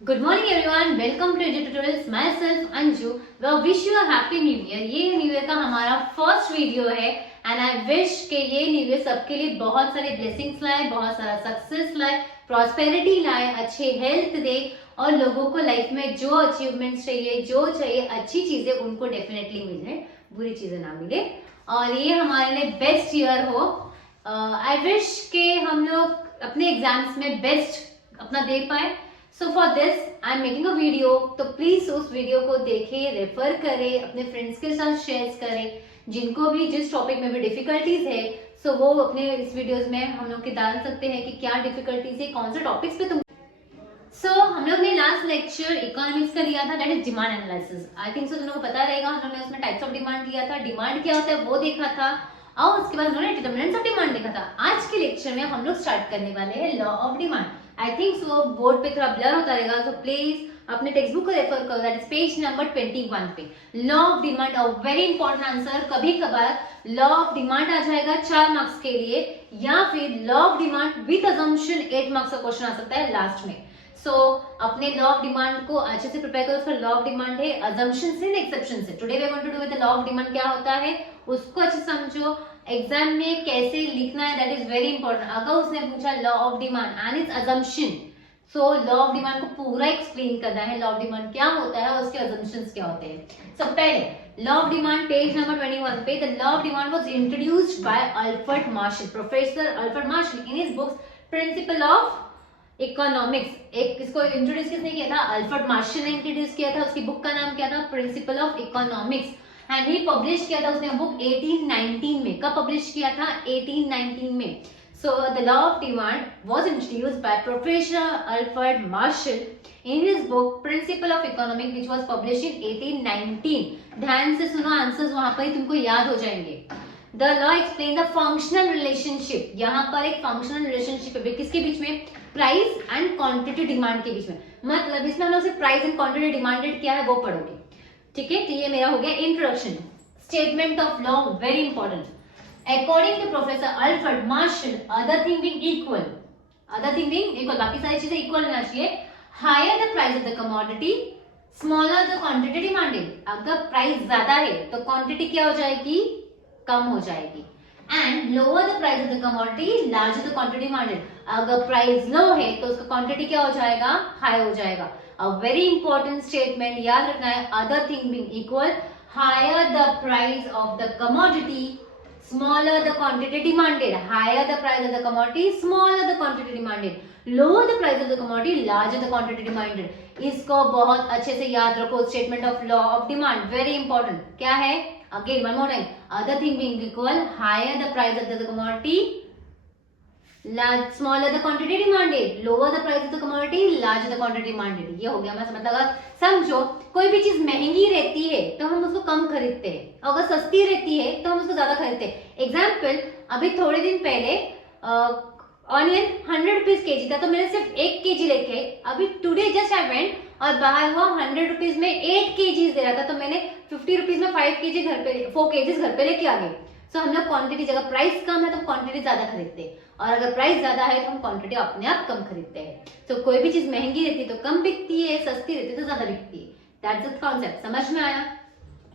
Good morning everyone. Welcome to Edu Tutorials. Myself Anju. Well, wish you a happy new year. ये new year का हमारा first video है and I wish कि ये new year सबके लिए बहुत सारे ब्लेसिंग्स लाए, बहुत सारा सक्सेस लाए, प्रॉस्पेरिटी लाए, अच्छे हेल्थ दे और लोगों को लाइफ में जो अचीवमेंट्स चाहिए, जो चाहिए अच्छी चीजें उनको डेफिनेटली मिले, बुरी चीजें ना मिले और ये हमारे लिए बेस्ट ईयर हो. आई विश के हम लोग अपने एग्जाम्स में बेस्ट अपना दे पाए. So for this I am making a video, तो प्लीज उस वीडियो को देखें, रेफर करें, अपने फ्रेंड्स के साथ शेयर करें जिनको भी जिस टॉपिक में भी डिफिकल्टीज है. सो वो अपने इस वीडियोस में हम लोग के डाल सकते हैं कि क्या डिफिकल्टीज है, कौन से टॉपिक्स पे तुम. हम लोग ने लास्ट लेक्चर इकोनॉमिक्स का लिया था, that is demand analysis. I think so तुम लोगों को पता रहेगा, हम लोग ने उसमें टाइप्स ऑफ डिमांड लिया था, डिमांड क्या होता है वो देखा था और उसके बाद हम लोग ने डिटरमिनेंट्स ऑफ डिमांड देखा था. आज के लेक्चर में हम लोग स्टार्ट करने वाले हैं law of demand. I think so board पे थोड़ा ब्लर होता रहेगा, सो प्लीज अपने टेक्स्ट बुक को रेफर करो, दैट इज पेज नंबर 21 पे. लॉ ऑफ डिमांड और वेरी इंपॉर्टेंट आंसर. कभी कभार लॉ ऑफ डिमांड आ जाएगा 4 मार्क्स के लिए या फिर law of demand with assumption 8 marks का क्वेश्चन आ सकता है लास्ट में. अपने लॉ ऑफ डिमांड को अच्छे से प्रिपेयर करो. उसका लॉ ऑफ डिमांड है अजम्पशन से एक्सेप्शन से. Today we are going to do with the law of demand. क्या होता है उसको अच्छे समझो, एग्जाम में कैसे लिखना है, दैट इज वेरी इंपॉर्टेंट. अगर उसने पूछा law of demand and it's assumption, so law of demand को पूरा एक्सप्लेन करना है. लॉ ऑफ डिमांड क्या होता है और उसके अजम्पशंस क्या होते हैं. सब पहले law of demand page number 21 पे. The law of demand was introduced by Alfred Marshall, professor Alfred Marshall in his books principle of economics. एक इसको इंट्रोड्यूस किसने किया था? अल्फ्रेड मार्शल ने इंट्रोड्यूस किया था. उसकी बुक का नाम क्या था? Principle of economics. And he publish किया था उसने बुक 1819 में. कब पब्लिश किया था? 1819 में. So the law of demand was introduced by Professor Alfred Marshall in his book Principle of Economics, which was published in 1819. ध्यान से सुनो, आंसर्स वहां पर ही तुमको याद हो जाएंगे. The law explain the functional relationship. यहाँ पर एक functional relationship है किसके बीच में? प्राइस एंड क्वांटिटी डिमांड के बीच में. मतलब इसमें हम लोग सिर्फ प्राइस एंड क्वांटिटी डिमांडेड क्या है वो पढ़ोगे. ठीक है, तो ये मेरा हो गया introduction. Statement of law very important. According to Professor Alfred Marshall, other thing being equal, बाकी सारी चीजें इक्वल रहना चाहिए. Higher the price of the commodity, smaller the quantity demanded. अगर प्राइस ज्यादा है तो क्वांटिटी क्या हो जाएगी? कम हो जाएगी. And lower the price of the commodity, larger the quantity demanded. अगर प्राइस लो है तो उसका क्वांटिटी क्या हो जाएगा? हाई हो जाएगा. A very important statement याद रखना है. Other thing being equal, higher the price of the commodity, smaller the quantity demanded. Higher the price of the commodity, smaller the quantity demanded. Lower the price of the commodity, larger the quantity demanded. इसको बहुत अच्छे से याद रखो. Statement of law of demand very important. क्या है? Again one more time. Other thing being equal, higher the price of the commodity, smaller the quantity demanded. Lower the price of the commodity, larger the quantity demanded. ये हो गया. मतलब समझो, कोई भी चीज महंगी रहती है तो हम उसको कम खरीदते हैं, अगर सस्ती रहती है तो हम उसको ज्यादा खरीदते हैं. एग्जाम्पल, अभी थोड़े दिन पहले ऑनियन 100 रुपीज के जी था तो मैंने सिर्फ 1 kg लेके आई. अभी टुडे जस्ट आई वेंट और बाहर हुआ 100 रुपीज में 8 kg दे रहा था तो मैंने 50 रुपीज में 5 kg घर पे 4 kg घर पे लेके आ गए. सो हम लोग क्वांटिटी, जगह प्राइस कम है तो क्वांटिटी ज्यादा खरीदते हैं और अगर प्राइस ज्यादा है तो हम क्वांटिटी अपने आप कम खरीदते हैं. तो कोई भी चीज महंगी रहती है तो कम बिकती है, सस्ती रहती है तो ज्यादा बिकती है. That's the concept. समझ में आया?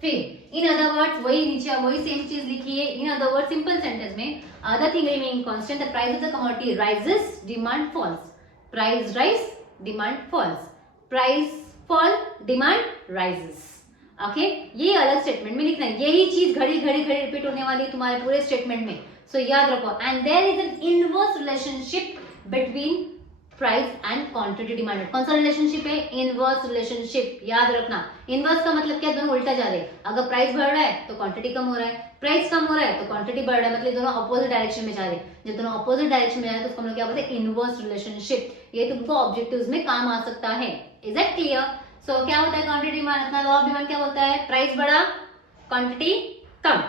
फिर इन अदर वर्ड्स वही नीचे वही सेम चीज लिखी है. In other words simple sentence में, other thing remaining constant, the price of the commodity rises, demand falls. Price rise, demand falls. Price fall, demand rises. Okay, ये अलग स्टेटमेंट में लिखना है. यही चीज घड़ी घड़ी घड़ी रिपीट होने वाली है तुम्हारे पूरे स्टेटमेंट में. सो याद रखो. And there is an inverse relationship between price and quantity demanded. कौन सा रिलेशनशिप है? Inverse relationship. याद रखना. इनवर्स का मतलब क्या? दोनों उल्टा जा रहे हैं. अगर प्राइस बढ़ रहा है तो क्वांटिटी कम हो रहा है, प्राइस कम हो रहा है तो क्वांटिटी बढ़ रहा है. मतलब दोनों अपोजिट डायरेक्शन में जा रहे हैं. जब दोनों अपोजिट डायरेक्शन में जा रहे हैं तो उसको हम लोग क्या बोलते हैं? Inverse relationship. ये तुमको ऑब्जेक्टिव्स में काम आ सकता है. Is that clear? सो क्या होता है क्वांटिटी डिमांड? अपना लॉ ऑफ डिमांड क्या बोलता है? प्राइस बढ़ा, क्वांटिटी कम.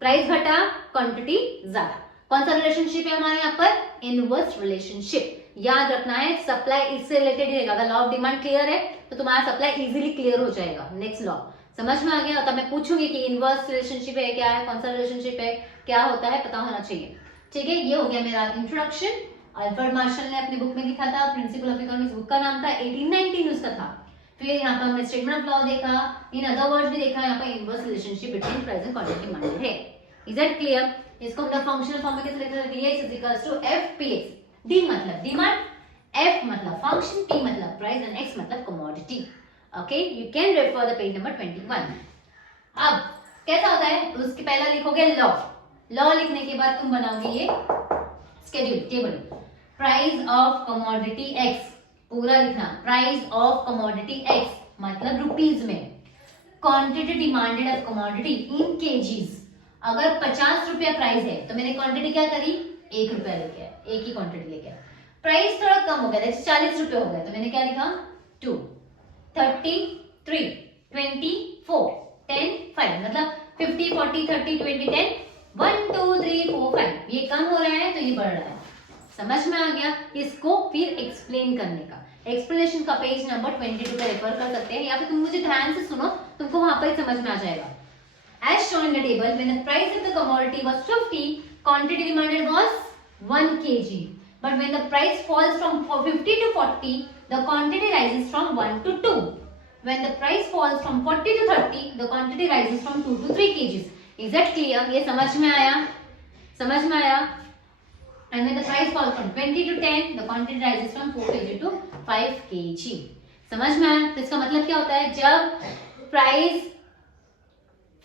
प्राइस घटा, क्वांटिटी ज्यादा. कौन सा रिलेशनशिप है हमारे यहाँ पर? Inverse relationship. याद रखना है. सप्लाई इससे रिलेटेड रहेगा. अगर लॉ ऑफ डिमांड क्लियर है तो तुम्हारा सप्लाई इजीली क्लियर हो जाएगा. नेक्स्ट लॉ समझ में आ गया? तब मैं पूछूंगी कि इनवर्स रिलेशनशिप है क्या है, कौन सा रिलेशनशिप है, क्या होता है, पता होना चाहिए. ठीक है, ये हो गया मेरा इंट्रोडक्शन. अल्फ्रेड मार्शल ने अपनी बुक में लिखा था, प्रिंसिपल ऑफ इकोनॉमिक्स बुक का नाम था, 1819 उसका था। फिर यहाँ पर हमने स्टेटमेंट ऑफ लॉ देखा, इन अदर वर्ड्स भी देखा, यहाँ पर inverse relationship between price and quantity demanded है। Is that clear? इसको हम फंक्शनल फॉर्म में कैसे लिखते हैं? dx is equals to fpx। d मतलब डिमांड, f मतलब फंक्शन, p मतलब प्राइस एंड x मतलब commodity. Okay, you can refer the page number 21। अब कैसा होता है, उसके पहला लिखोगे लॉ। लॉ लिखने के बाद तुम बनाओगे ये schedule table. Price of commodity x पूरा लिखना, प्राइस ऑफ कमोडिटी x मतलब रुपीज में, quantity demanded of commodity in KGs. अगर 50 रुपया प्राइस है तो मैंने क्वांटिटी क्या करी, 1 रुपया लेके आया, एक ही क्वांटिटी लेके आया। प्राइस थोड़ा कम हो गया, जैसे 40 रुपये हो गया, तो मैंने क्या लिखा 2, 33, 24, 10, 5 मतलब 50, 40, 30, 20, 10, 1, 2, 3, 4, 5। ये कम हो रहा है तो ये बढ़ रहा है। समझ में आ गया? इसको फिर एक्सप्लेन करने का, एक्सप्लेनेशन का पेज नंबर 22 पे रेफर कर सकते हैं, या फिर तुम मुझे ध्यान से सुनो, तुमको वहां पर ही समझ में आ जाएगा। As shown in the table, when the price of the commodity was 50, quantity demanded was 1 kg. But when the price falls from 50 to 40, the quantity rises from 1 to 2. When the price falls from 40 to 30, the quantity rises from 2 to 3 kgs. Is that clear? ये समझ में आया? समझ में आया? And when the price falls from 20 to 10, the quantity rises from 4 kg to 5 kg. समझ में आया? तो इसका मतलब क्या होता है, जब प्राइस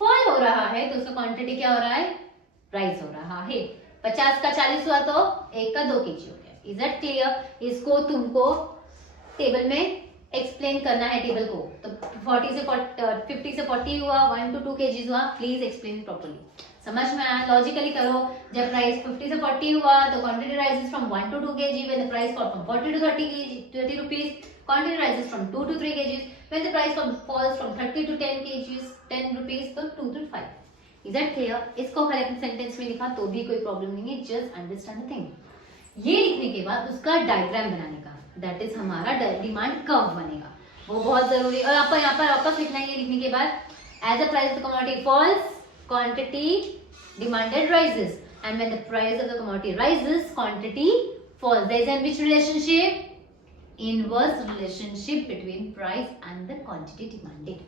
फॉल हो रहा है तो उसका क्वांटिटी क्या हो रहा है, राइज हो रहा है। 50 का 40 हुआ तो 1 का 2 kg हो गया। Is that clear? इसको तुमको टेबल में एक्सप्लेन करना है टेबल को। तो 50 से 40 हुआ, 1 to 2 kg हुआ, प्लीज एक्सप्लेन प्रॉपर्ली। समझ में आया? लॉजिकली करो। जब प्राइस 50 से 40 हुआ तो quantity rises from 1 to 2 kg। When the price fall from 40 to 30 rupees, quantity rises from 2 to 3 kg। When the price falls from 30 to 10 kg, 10 rupees तो 2 to 5। Is that clear? इसको हर एक sentence में लिखा तो भी कोई प्रॉब्लम नहीं है, जस्ट अंडरस्टैंड द थिंग। ये लिखने के बाद उसका डायग्राम बनाने का, दैट इज हमारा डिमांड कर्व बनेगा, वो बहुत जरूरी है। और आपको यहाँ पर वापस लिखना है, ये लिखने के बाद as the price of the commodity falls, quantity demanded rises, and when the price of the commodity rises, quantity falls. There is in which relationship? Inverse relationship between price and the quantity demanded.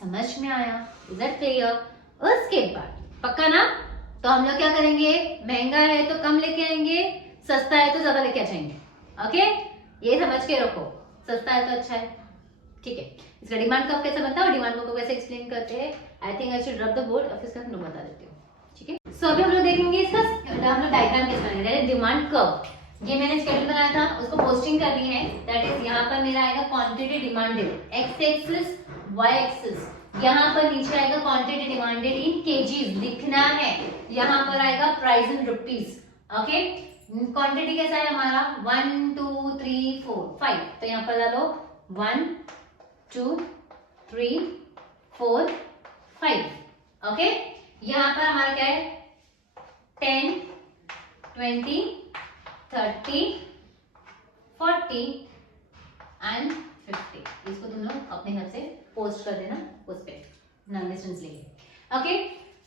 समझ में आया? Is that clear? उसके बाद पक्का ना? तो हम लोग क्या करेंगे, महंगा है तो कम लेके आएंगे, सस्ता है तो ज्यादा लेके आ जाएंगे। ओके, ये समझ के रखो, सस्ता है तो अच्छा है, ठीक है। इसका डिमांड कर्व कैसे बनता है और डिमांड को कैसे एक्सप्लेन करते हैं, आई थिंक आई शुड रब द बोर्ड, और इसका मैं बता देती हूँ, ठीक है। सो अभी हम लोग देखेंगे इसका हम लोग डायग्राम कैसे बनाएंगे। डिमांड कर्व, ये मैंने शेड्यूल बनाया था, उसको पोस्टिंग करनी है, दैट इज यहाँ पर मेरा आएगा quantity demanded, X axis, Y axis. यहाँ पर नीचे आएगा क्वांटिटी डिमांडेड इन केजीज लिखना है, यहाँ पर आएगा price in rupees. Okay, quantity कैसा है हमारा 1 2 3 4 5, तो यहाँ पर डालो 1 2 3 4 5। ओके, यहाँ पर हमारा क्या है 10 20 30 40 एंड 50। इसको तुम लोग अपने घर से पोस्ट कर देना उस पे डिस्टेंस लेके। ओके,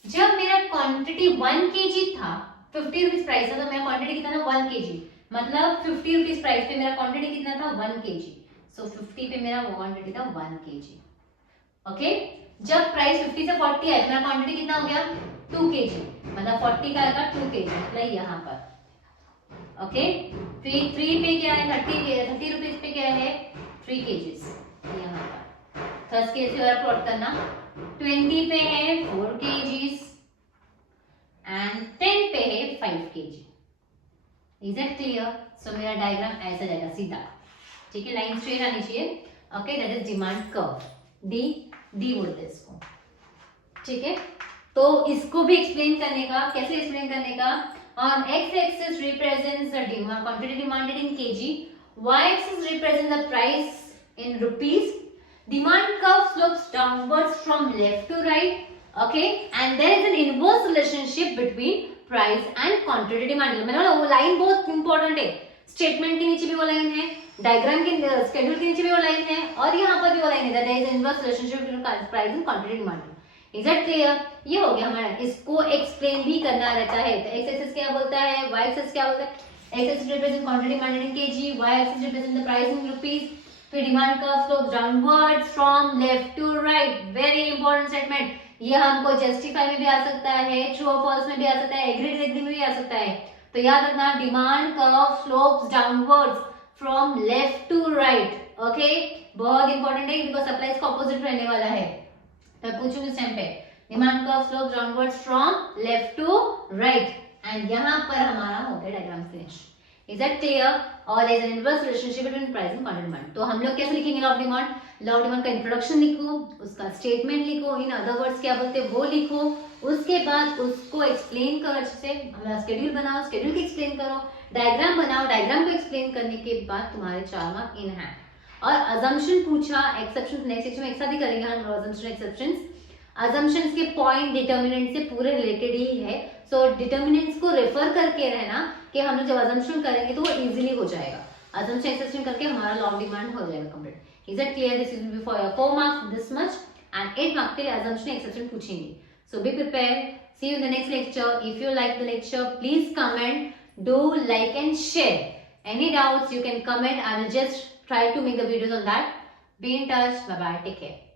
जब मेरा क्वांटिटी 1 kg था, 50 रुपीज प्राइस था, तो मेरा क्वांटिटी कितना था 1 kg, मतलब 50 रुपीज प्राइस पे मेरा क्वांटिटी कितना था 1 kg। सो 50 पे मेरा क्वांटिटी था 1 kg। ओके, जब प्राइस 50 से 40 है तो मेरा क्वांटिटी कितना हो गया 2 kg, मतलब 40 का आएगा 2 kg, मतलब यहाँ पर। ओके, फिर 3 पे क्या है 30 रुपीज पे क्या है 3 kgs, यहाँ पर 10 kg और प्लॉट करना। 20 पे है 4 kgs एंड 10 पे है 5 kg। Is that clear? So मेरा डायग्राम ऐसा जाएगा सीधा, ठीक है, लाइन स्ट्रेट आनी चाहिए। Okay, that is demand curve, D बोलते हैं इसको, ठीक है। तो इसको भी एक्सप्लेन करने का, कैसे एक्सप्लेन करने का, on x axis represents the demand quantity demanded in kg, y axis represents the price in rupees. Demand curve slopes downwards from left to right, okay, and there is an inverse relationship between price and quantity demanded। मैंने बोला वो line बहुत important है, statement के नीचे भी वो line है, डायग्राम के स्केड्यूल के नीचे भी वो लाइन है, और यहाँ पर भी वो लाइन है, there is inverse relationship between price and quantity demanded। Is that clear? ये हो गया हमारा। इसको एक्सप्लेन भी करना रहता है, तो एक्स एक्सिस क्या बोलता है, वाई एक्सिस क्या बोलता है, x-axis represent quantity demanded in kg, y-axis represent the price in rupees. फिर demand curve slope downwards from left to right, very important statement. ये हमको जस्टिफाई में भी आ सकता है, ट्रू और फॉल्स में भी आ सकता है, एग्री डिसएग्री में भी आ सकता है। तो याद रखना demand curve slopes downwards from left to right, okay, बहुत इंपॉर्टेंट है बिकॉज सप्लाई का ऑपोजिट रहने वाला है। तो पूछूंगी इस टाइम पे demand curve slopes downwards from left to right, and यहाँ पर हमारा हो गया diagram finish. Is that clear? Or there is an inverse relationship between price and quantity demand. तो हम लोग कैसे लिखेंगे law of demand? Law of demand का इंट्रोडक्शन लिखो, उसका स्टेटमेंट लिखो, इन अदर वर्ड्स क्या बोलते हैं वो लिखो, उसके बाद उसको एक्सप्लेन करो अच्छे से, हमारा स्केड्यूल बनाओ, स्केड्यूल को एक्सप्लेन करो, डायग्राम बनाओ, डायग्राम को एक्सप्लेन करने के बाद तुम्हारे 4 मार्क इन हैंड। और अजम्पशन पूछा, एक्सेप्शन नेक्स्ट सेक्शन में एक साथ ही करेंगे हम, अजम्पशन एक्सेप्शंस। अजम्पशंस के पॉइंट डिटर्मिनेंट से पूरे रिलेटेड ही है, सो डिटर्मिनेंट्स को रेफर करके रहना कि हम लोग जब अजम्पशन करेंगे तो वो इजीली हो जाएगा। अजम्पशन एक्सेप्शन करके हमारा लॉ ऑफ डिमांड हो जाएगा complete. Is it clear? This is for your 4 marks this much, and 8 marks के लिए अजम्पशन एक्सेप्शन पूछेंगे। So be prepare, see you in the next lecture. If you like the lecture please comment, do like and share. Any doubts you can comment, I will just try to make the videos on that. Be in touch, bye bye, take care.